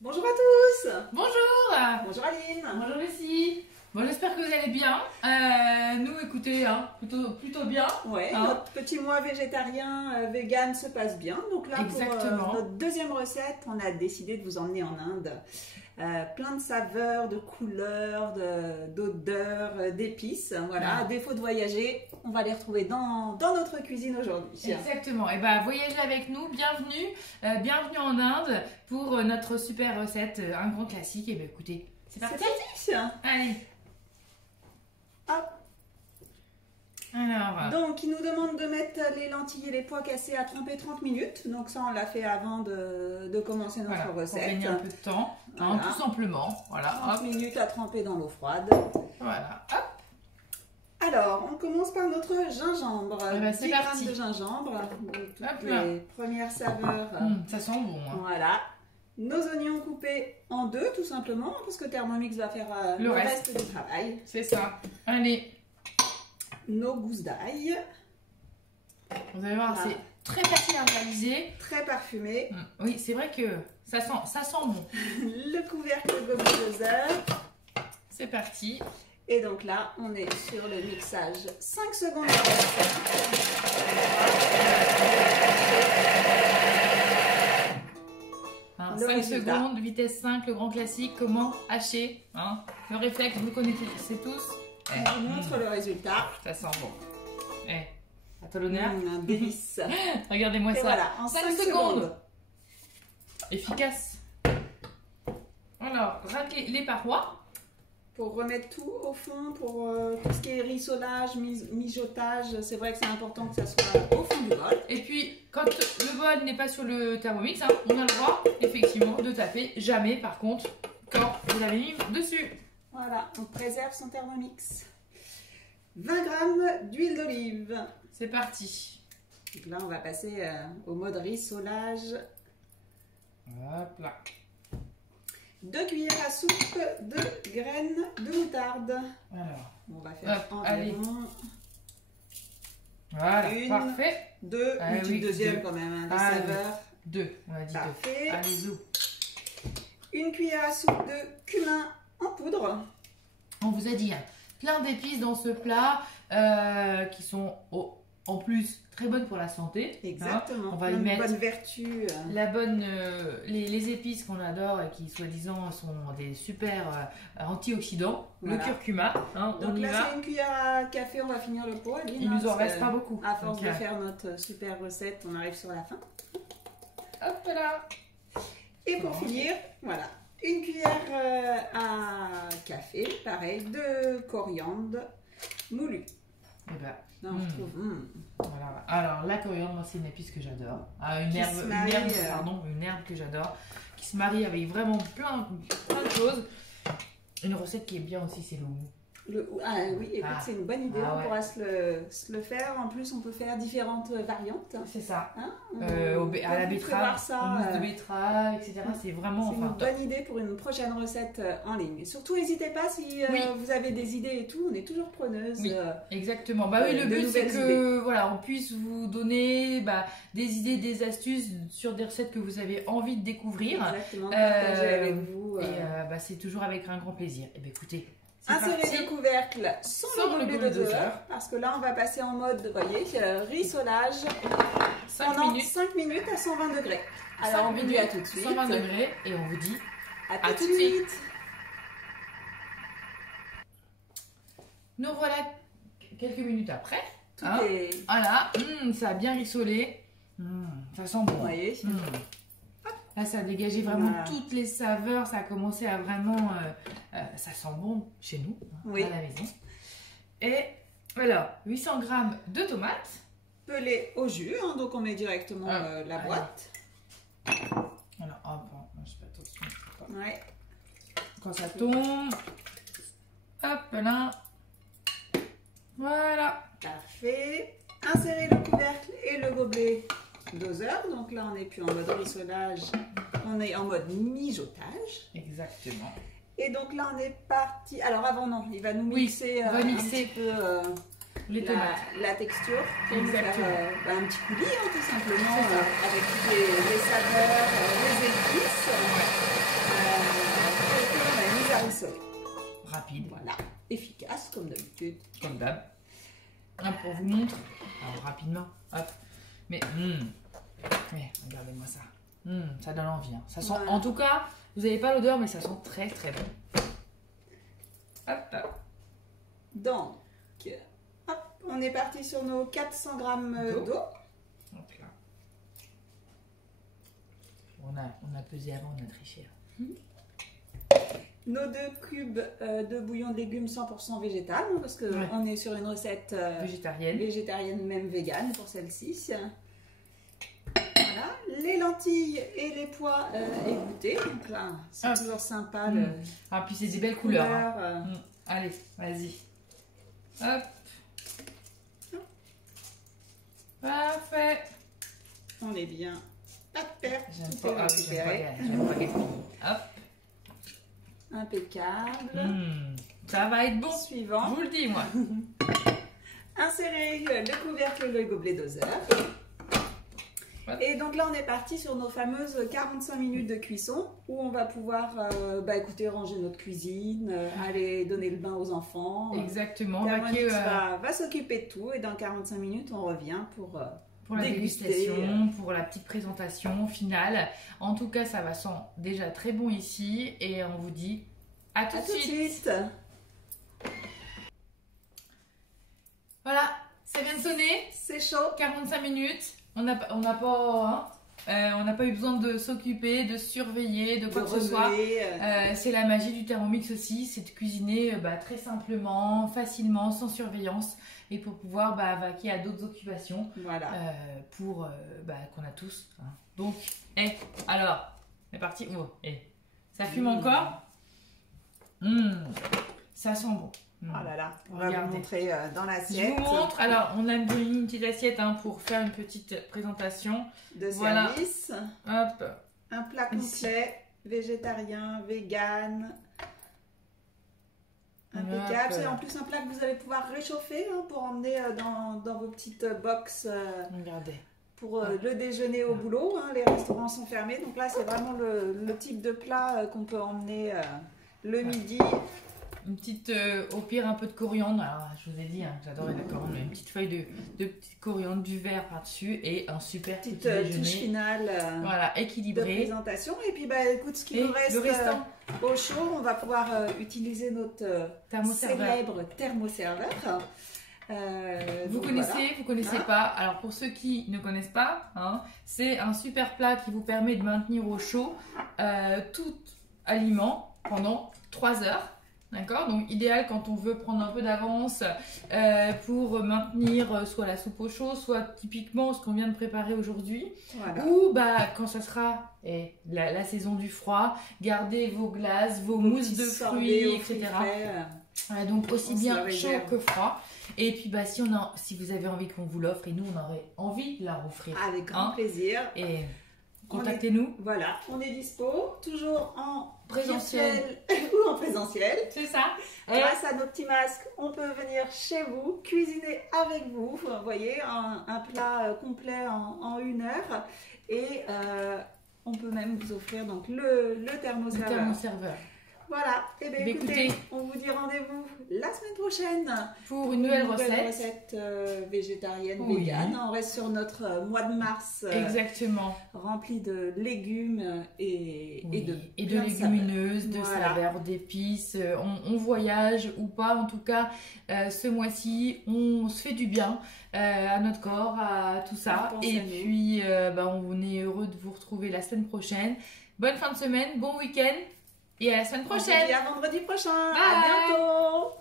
Bonjour à tous. Bonjour. Bonjour Aline. Bonjour Lucie. Bon, j'espère que vous allez bien. Nous, écoutez, plutôt bien. Ouais, Hein. notre petit mois végétarien, vegan se passe bien. Donc là, Exactement. pour notre deuxième recette, on a décidé de vous emmener en Inde. Plein de saveurs, de couleurs, d'odeurs, d'épices. Voilà, à défaut de voyager, on va les retrouver dans notre cuisine aujourd'hui. Exactement. Et ben, voyagez avec nous. Bienvenue en Inde pour notre super recette, un grand classique. Et ben, écoutez, c'est parti. Allez. Hop. Alors. Donc, il nous demande de mettre les lentilles et les pois cassés à tremper 30 minutes. Donc ça, on l'a fait avant de commencer notre recette. Pour gagner un peu de temps, voilà. tout simplement. Voilà. 30 minutes à tremper dans l'eau froide. Voilà. Hop. Alors, on commence par notre gingembre. Ben, 10 parti. grammes de gingembre. Donc, toutes Hop les premières saveurs. Ça sent bon. Hein. Voilà. Nos oignons coupés en deux, tout simplement, parce que Thermomix va faire le reste du travail. C'est ça. Allez. Nos gousses d'ail. Vous allez voir, c'est très facile à réaliser. Très parfumé. Oui, c'est vrai que ça sent bon. Le couvercle gobelet doseur. C'est parti. Et donc là, on est sur le mixage. 5 secondes. 5 secondes, vitesse 5, le grand classique, comment hacher. Hein. Le réflexe, vous connaissez tous. On vous montre le résultat. Ça sent bon. À toi l'honneur. Un délice. Regardez-moi ça. Voilà, en 5 secondes. Efficace. Alors, racler les parois. Pour remettre tout au fond, pour tout ce qui est rissolage, mijotage, c'est vrai que c'est important que ça soit au fond du bol. Et puis, quand le bol n'est pas sur le Thermomix, hein, on a le droit, effectivement, de taper. Jamais, par contre, quand vous l'avez mis dessus. Voilà, on préserve son Thermomix. 20 grammes d'huile d'olive. C'est parti. Donc là, on va passer au mode rissolage. Hop là. 2 cuillères à soupe de graines de moutarde. Alors, on va faire allez. environ voilà, une, parfait. 2, une deuxième deux. quand même, hein, les saveurs. 2, on a dit parfait. 2. Allez, zou. Une cuillère à soupe de cumin en poudre. On vous a dit plein d'épices dans ce plat qui sont en plus très bonnes pour la santé. Exactement. On va y mettre bonne vertu. Les épices qu'on adore et qui soi-disant sont des super antioxydants. Voilà. Le curcuma. Donc là, c'est une cuillère à café, on va finir le pot. Aline, il nous en reste pas beaucoup. À force de faire notre super recette, on arrive sur la fin. Hop là. Et pour finir, voilà, une cuillère à café, pareil, de coriandre moulu. Et ben, voilà. Alors la coriandre, c'est une épice que j'adore. Une herbe que j'adore, qui se marie avec vraiment plein de choses. Une recette qui est bien aussi, c'est le houmous. Oui, écoute, c'est une bonne idée, on pourra se le faire. En plus, on peut faire différentes variantes. C'est ça. À la betterave, au mousse de betterave, etc. C'est vraiment une bonne idée pour une prochaine recette en ligne. Surtout, n'hésitez pas si vous avez des idées et tout, on est toujours preneuse. Oui, exactement. Le but, c'est que on puisse vous donner des idées, des astuces sur des recettes que vous avez envie de découvrir. Exactement, partager avec vous. Et c'est toujours avec un grand plaisir. Et bien, écoutez. Insérer le couvercle sans le gobelet doseur, parce que là on va passer en mode, vous voyez, rissolage 5 minutes à 120 degrés. Alors on vous dit à tout de suite. 120 degrés et on vous dit à tout de suite. Nous voilà quelques minutes après. Voilà, ça a bien rissolé. Ça sent bon. Vous voyez. Là, ça a dégagé vraiment toutes les saveurs. Ça a commencé à vraiment... ça sent bon chez nous, à la maison. Et voilà, 800 g de tomates. Pelées au jus, donc on met directement la boîte. Alors, je fais attention. Ouais. Quand ça tombe, hop là. Voilà. Parfait. Insérer le couvercle et le gobelet doseur. Donc là, on n'est plus en mode rissolage, on est en mode mijotage. Exactement. Et donc là, on est parti. Alors avant, non, il va nous mixer, un petit peu les tomates. La texture. Exactement. Faire, un petit coulis, tout simplement, avec toutes les saveurs, les épices. comme d'habitude. Comme d'hab. Pour vous montrer, alors rapidement, hop. Mais, regardez-moi ça. Ça donne envie. Hein. Ça sent, en tout cas, vous n'avez pas l'odeur, mais ça sent très très bon. Hop. Donc, hop, on est parti sur nos 400 g d'eau. Donc là. On a pesé avant, on a triché. Nos 2 cubes de bouillon de légumes 100% végétal, parce qu'on est sur une recette végétarienne, même végane pour celle-ci. Voilà, les lentilles et les pois égouttés. Donc là, c'est toujours sympa. Ah, puis c'est des belles couleurs. Allez, vas-y. Hop. Parfait. On est bien. Pas de perte. J'aime pas gaspiller. Hop. Impeccable. Ça va être bon. Suivant. Je vous le dis, moi. Insérer le couvercle et le gobelet doseur. Et donc là, on est parti sur nos fameuses 45 minutes de cuisson où on va pouvoir, écoutez, ranger notre cuisine, aller donner le bain aux enfants. Exactement. Va s'occuper de tout et dans 45 minutes, on revient pour la dégustation, pour la petite présentation finale. En tout cas, ça va sent déjà très bon ici et on vous dit à tout de suite. Voilà, ça vient de sonner. C'est chaud. 45 minutes. On n'a pas eu besoin de s'occuper, de surveiller, de quoi que ce soit. C'est la magie du Thermomix aussi, c'est de cuisiner très simplement, facilement, sans surveillance et pour pouvoir vaquer à d'autres occupations qu'on a tous. Hein. Donc, alors, c'est parti. Ça fume encore. Ça sent bon. Oh là là, on va vous montrer dans l'assiette. Je vous montre. Alors, on a mis une petite assiette pour faire une petite présentation. De service. Hop. Un plat complet, végétarien, vegan. Impeccable. C'est en plus un plat que vous allez pouvoir réchauffer pour emmener dans vos petites box. Regardez. Pour le déjeuner au boulot. Les restaurants sont fermés. Donc là, c'est vraiment le type de plat qu'on peut emmener le midi. Une petite, au pire, un peu de coriandre. Alors, je vous ai dit, j'adore la coriandre. Une petite feuille de petite coriandre, du vert par-dessus et un super petit déjeuner. Touche finale. Équilibré. De présentation. Et puis, écoute, ce qui nous reste au chaud, on va pouvoir utiliser notre célèbre thermoserveur. Vous connaissez pas. Alors, pour ceux qui ne connaissent pas, c'est un super plat qui vous permet de maintenir au chaud tout aliment pendant 3 heures. D'accord, donc idéal quand on veut prendre un peu d'avance pour maintenir soit la soupe au chaud, soit typiquement ce qu'on vient de préparer aujourd'hui. Voilà. Ou quand ça sera la saison du froid, gardez vos glaces, vos mousses de fruits, etc. Donc aussi bien chaud que froid. Et puis si vous avez envie qu'on vous l'offre, et nous on aurait envie de la offrir. Avec grand plaisir. Et contactez-nous. Voilà, on est dispo, toujours en présentiel ou en présentiel. C'est ça. Grâce à nos petits masques, on peut venir chez vous, cuisiner avec vous. Vous voyez, un plat complet en 1 heure. Et on peut même vous offrir donc le thermoserveur. Voilà, et bien écoutez, on vous dit rendez-vous la semaine prochaine pour une nouvelle recette végétarienne, végane. On reste sur notre mois de mars rempli de légumes et de légumineuses, de saveurs, d'épices. On voyage ou pas, en tout cas, ce mois-ci, on se fait du bien à notre corps, à tout ça. Et puis, on est heureux de vous retrouver la semaine prochaine. Bonne fin de semaine, bon week-end. Et à la semaine prochaine. On se dit à vendredi prochain. Bye. À bientôt.